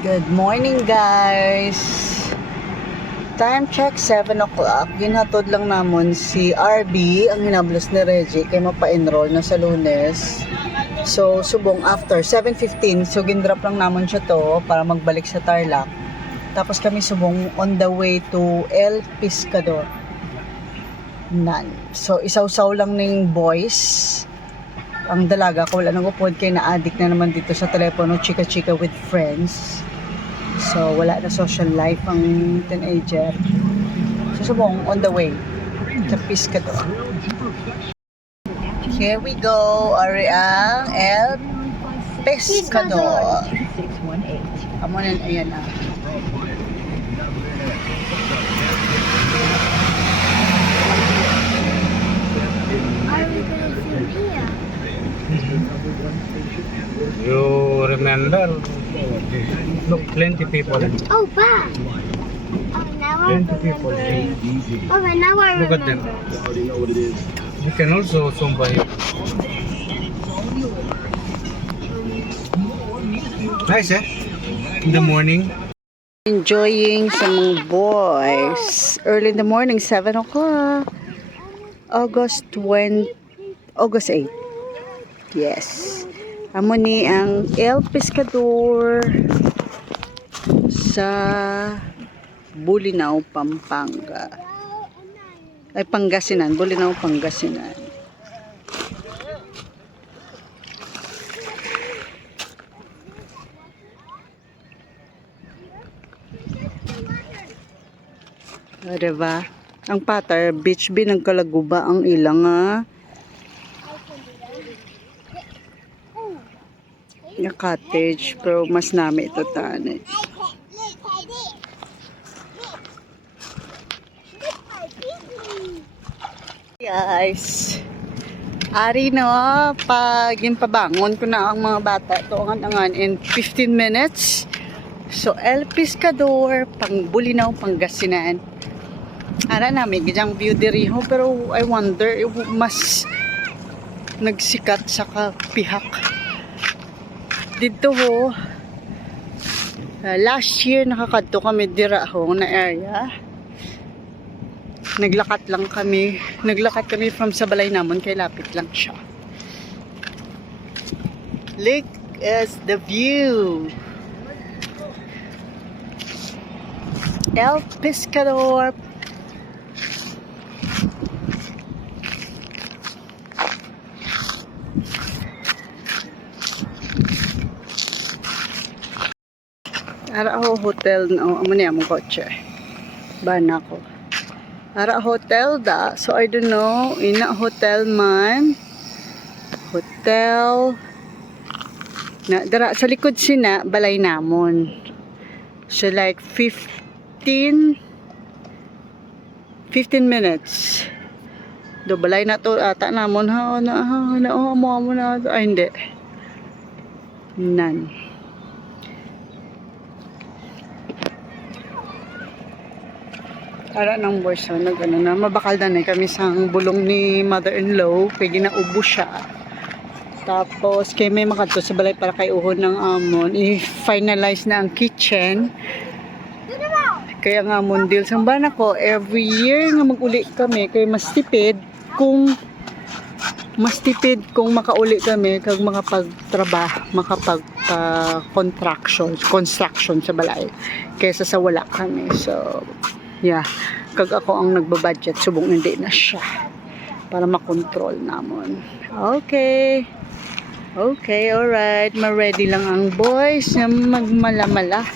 Good morning, guys. Time check 7 o'clock. Ginhatod lang namon si RB ang hinablos ni Reggie kay mapa-enroll na sa Lunes. So subong after 7:15, so gindrop lang namon siya to para magbalik sa Tarlac. Tapos kami subong on the way to El Pescador. So isaw-saw lang ning boys. Ang dalaga ko wala nang upod kay na-addict na naman dito sa telepono, chika-chika with friends. So wala na social life ang teenager. So subong on the way sa Pescador. Here we go, ari ang El Pescador. Amo na ayan na. You remember? Look, plenty people. Oh, wow. Oh, now I Plenty people. remember. Oh, now I Look at them. remember. You can also zoom by here. Nice, eh? In the morning. Enjoying sa mga boys. Early in the morning, 7 o'clock. August 8. Yes. Amo ni ang El Pescador sa Bulinaw, Pampanga. Ay, Pangasinan. Bulinaw, Pangasinan. O, diba? Ang Patar Beach, binagkalaguba ang ilang na cottage, pero mas nami ito tani. Guys, ari no, pag yung pabangon ko na ang mga bata tuangan-angan in 15 minutes. So El Pescador, pang Bulinaw, Pangasinan. Ara namin gijang view diri ho, pero I wonder if mas nagsikat sa kapihak dito ho. Last year nakakadto kami dira ho na area. Naglakad kami from sa balay namon kay lapit lang siya. Look is the view. El Pescador. Ara ho hotel na amo niya mo kotse. Bana ko. Ara hotel da. So I don't know, ina hotel man. Hotel na dara sa likod sina balay namon. So like 15 minutes. Do balay na to ata namon ha na mo na ay hindi. Nan. Ara ng borso nagano na mabakal na kami sa bulong ni mother-in-law kay ginaubo siya. Tapos kay may makadto sa balay para kay uhon ng amon i-finalize na ang kitchen. Kaya nga amon deal sang bana ko every year nga mag-uli kami kay mas tipid kung makauli kami kag construction sa balay kaysa sa wala kami. So yeah, kag ako ang nagbabudget, subong hindi na siya para makontrol namon. Okay, alright, ma-ready lang ang boys na magmalamala,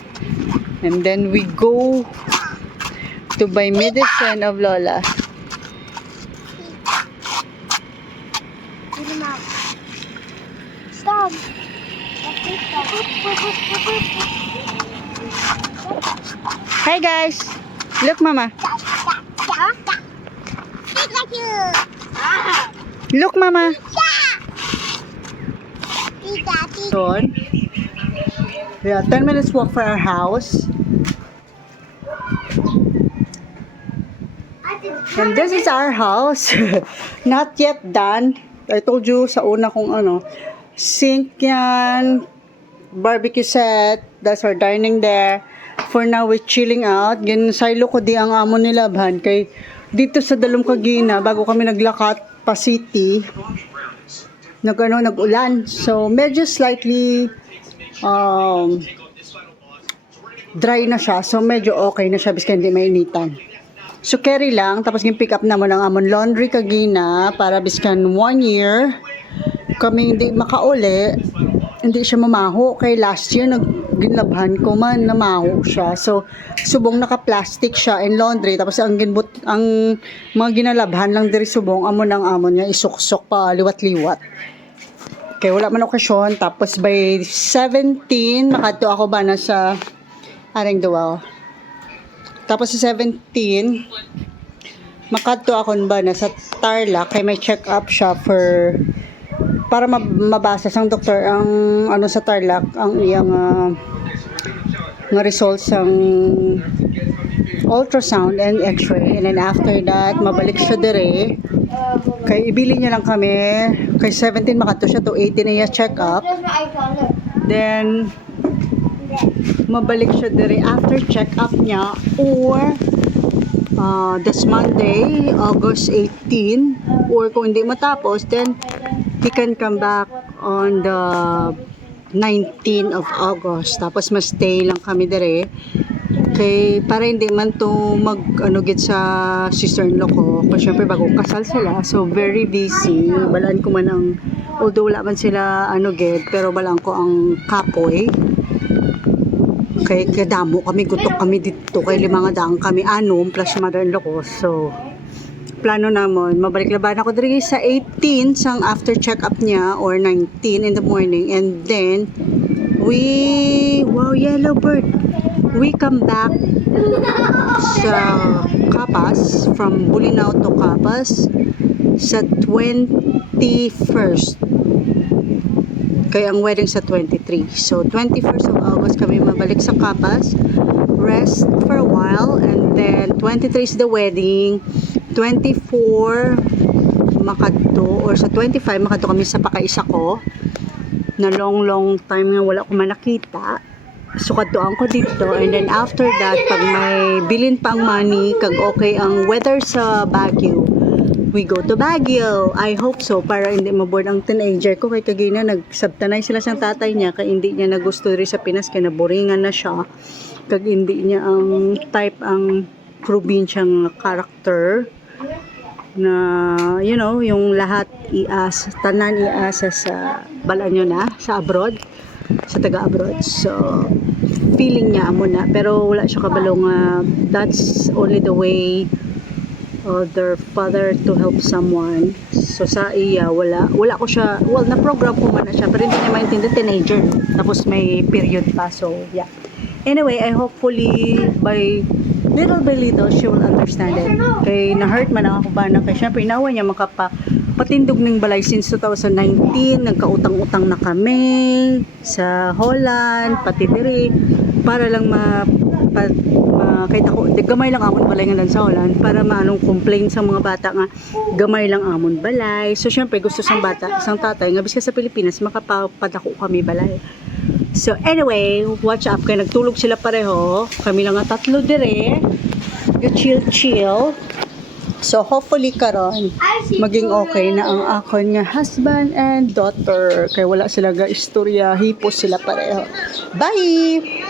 and then we go to buy medicine of Lola. Stop. Hi guys, look mama. Look mama. Doon. Yeah, 10 minutes walk for our house. And this is our house. Not yet done. I told you sa una kong sink yan, barbecue set, that's our dining there. For now, we're chilling out. Gan saylo ko di ang amo nila ban kay dito sa Dalom Kagina bago kami naglakat pa city. Nag-ulan. So medyo slightly dry na siya. So medyo okay na siya biska hindi mainitan. So carry lang tapos yung pick up na mo ng amon laundry Kagina para biskan 1 year kami hindi makauli. Hindi siya mamaho kay last year ginlabhan ko man namaho siya. So subong naka-plastic siya in laundry tapos ang mga ginalabhan lang diri subong amon niya isuksok pa liwat-liwat. Okay, wala man okasyon tapos by 17 makadto ako ba na sa aring duwa. Tapos sa 17 makadto ako ba na sa Tarlac kay may check up siya para mabasa sang doktor ang ano sa Tarlac ang iyang nga results ang ultrasound and x-ray, and then after that mabalik siya dire kay ibili niya lang kami kay 17 makato siya to 18 niya check up, then mabalik siya dire after check up niya or this Monday August 18, or kung hindi matapos then he can come back on the 19th of August. Tapos ma-stay lang kami dire. Kay para hindi man to git sa sister-in-law ko. Kasi syempre bago kasal sila. So very busy. Balaan ko man ang, although wala man sila git, pero balaan ko ang kapoy. Kay kadamo kami, gutok kami dito. Kay 5 daang kami, 6 plus mother-in-law ko. So plano namon mabalik laban ako diri sa 18 sang after check up niya or 19 in the morning, and then yellow bird, we come back sa Capas, from Bulinaw to Capas sa 21st, kaya ang wedding sa 23. So 21st of August kami mabalik sa Capas, rest for a while, and then 23 is the wedding. 24 makadto or sa 25 makadto kami sa pakaisa ko na long time nga wala ko man nakita. So kadtoan ko dito, and then after that pag may bilin pa ang money kag okay ang weather sa Baguio, we go to Baguio. I hope so para hindi maboard ang teenager ko kay kagina nagsabtanay sila sang tatay niya kay hindi niya nagusto rin sa Pinas kay naboringan na siya kag hindi niya ang type ang probinsyang character na yung lahat tanan iasa sa balaan nyo na sa abroad, sa taga-abroad. So feeling niya amo na, pero wala siya kabalong that's only the way of their father to help someone. So sa iya wala ko siya, na program ko man na siya pero hindi niya maintindihan, teenager tapos may period pa. So yeah, anyway, I hopefully by little by little she will understand it. Kay na-hurt man ako ba na kay syempre inawa niya patindog ng balay since 2019. Nagkautang-utang na kami sa Holland, pati diri para lang kahit ako, gamay lang amon balay nga sa Holland para maanong complain sa mga bata nga gamay lang amon balay. So syempre gusto sang bata, sang tatay nga biska sa Pilipinas makapadako kami balay. So anyway, watch up kay nagtulog sila pareho. Kami lang nga tatlo dire. Chill. So hopefully karon maging okay na ang akon nga husband and daughter. Kay wala sila ga istorya, hipos sila pareho. Bye.